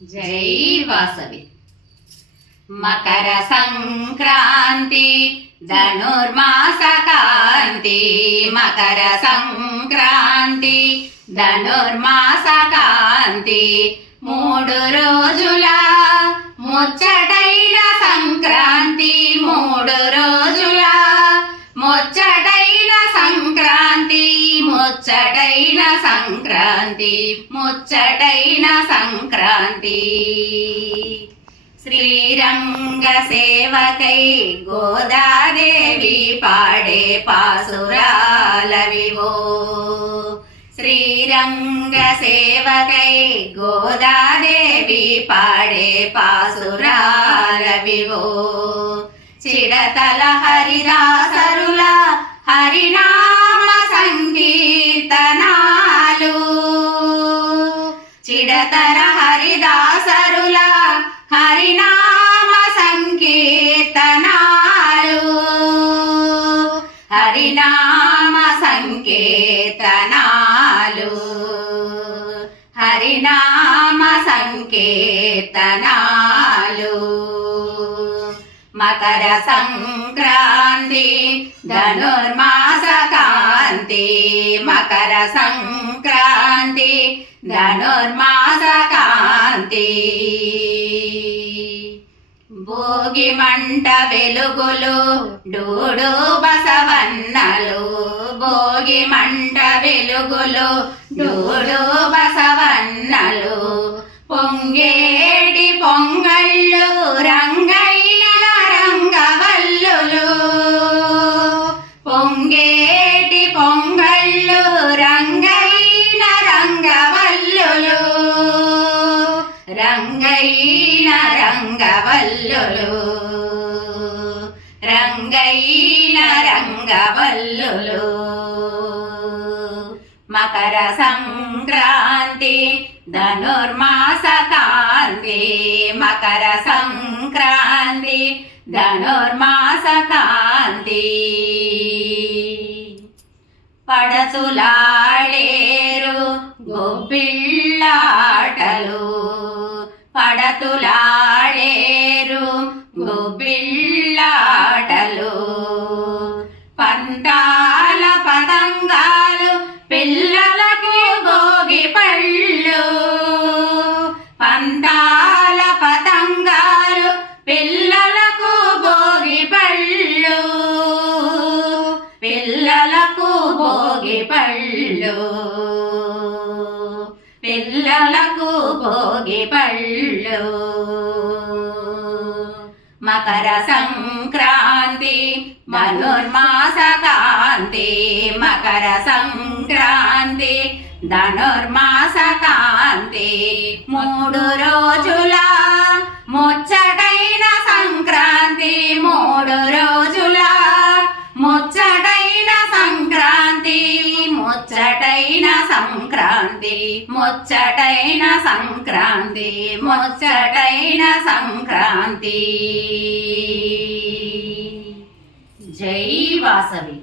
జై వాసవి. మకర సంక్రాంతి ధనుర్మాస కాంతి, మకర సంక్రాంతి ధనుర్మాస కాంతి, 3 రోజుల ముచ్చటైన సంక్రాంతి, 3 రోజుల ముచ్చటైన సంక్రాంతి, ముచ్చటైన సంక్రాంతి, ముచ్చటైన సంక్రాంతి. శ్రీరంగ సేవకై గోదాదేవి పాడే పాసురాలవివో, శ్రీరంగ సేవకై గోదాదేవి పాడే పాసురాలవివో. చిడతల హరిదాసరుల హరినామ సంకీర్తనాలు, చిడతర హరిదాసరుల హరినామ సంకీర్తనాలు, హరినామ సంకీర్తనాలు, హరినామ సంకీర్తనాలు. మకర సంక్రాంతి ధనుర్మాస కాంతి, మకర సంక్రాంతి ధనుర్మాస కాంతి. భోగి మంట వెలుగులు డూడు బసవన్నలు, భోగి మంట వెలుగులు డూడు బసవన్నలు. పొంగేటి పొంగళ్ళు రంగైన రంగవల్లులు, పొంగేటి పొంగళ్ళు రంగైన రంగవల్లులు, రంగైన రంగవల్లులు, రంగైన రంగవల్లులు. మకర సంక్రాంతి ధనుర్మాస కాంతి, మకర సంక్రాంతి ధనుర్మాస కాంతి. పడతులాడేరు గొబ్బిళ్ళాటలు, పడతులాడేరు గొబ్బిళ్ళాటలు. పంతాల పతంగాలు పిల్లలకు భోగి పళ్ళు, పంతాల పతంగాలు పిల్లలకు భోగి పళ్ళు, పిల్లలకు భోగి పళ్ళు, పిల్లలకు భోగి పళ్ళు. మకర సంక్రాంతి ధనుర్మాస కాంతి, మకర సంక్రాంతి ధనుర్మాస కాంతి. 3 రోజుల ముచ్చటైన సంక్రాంతి, 3 రోజుల ముచ్చటైన సంక్రాంతి, ముచ్చటైన సంక్రాంతి, ముచ్చటైన సంక్రాంతి, ముచ్చటైన సంక్రాంతి. జై వాసవి.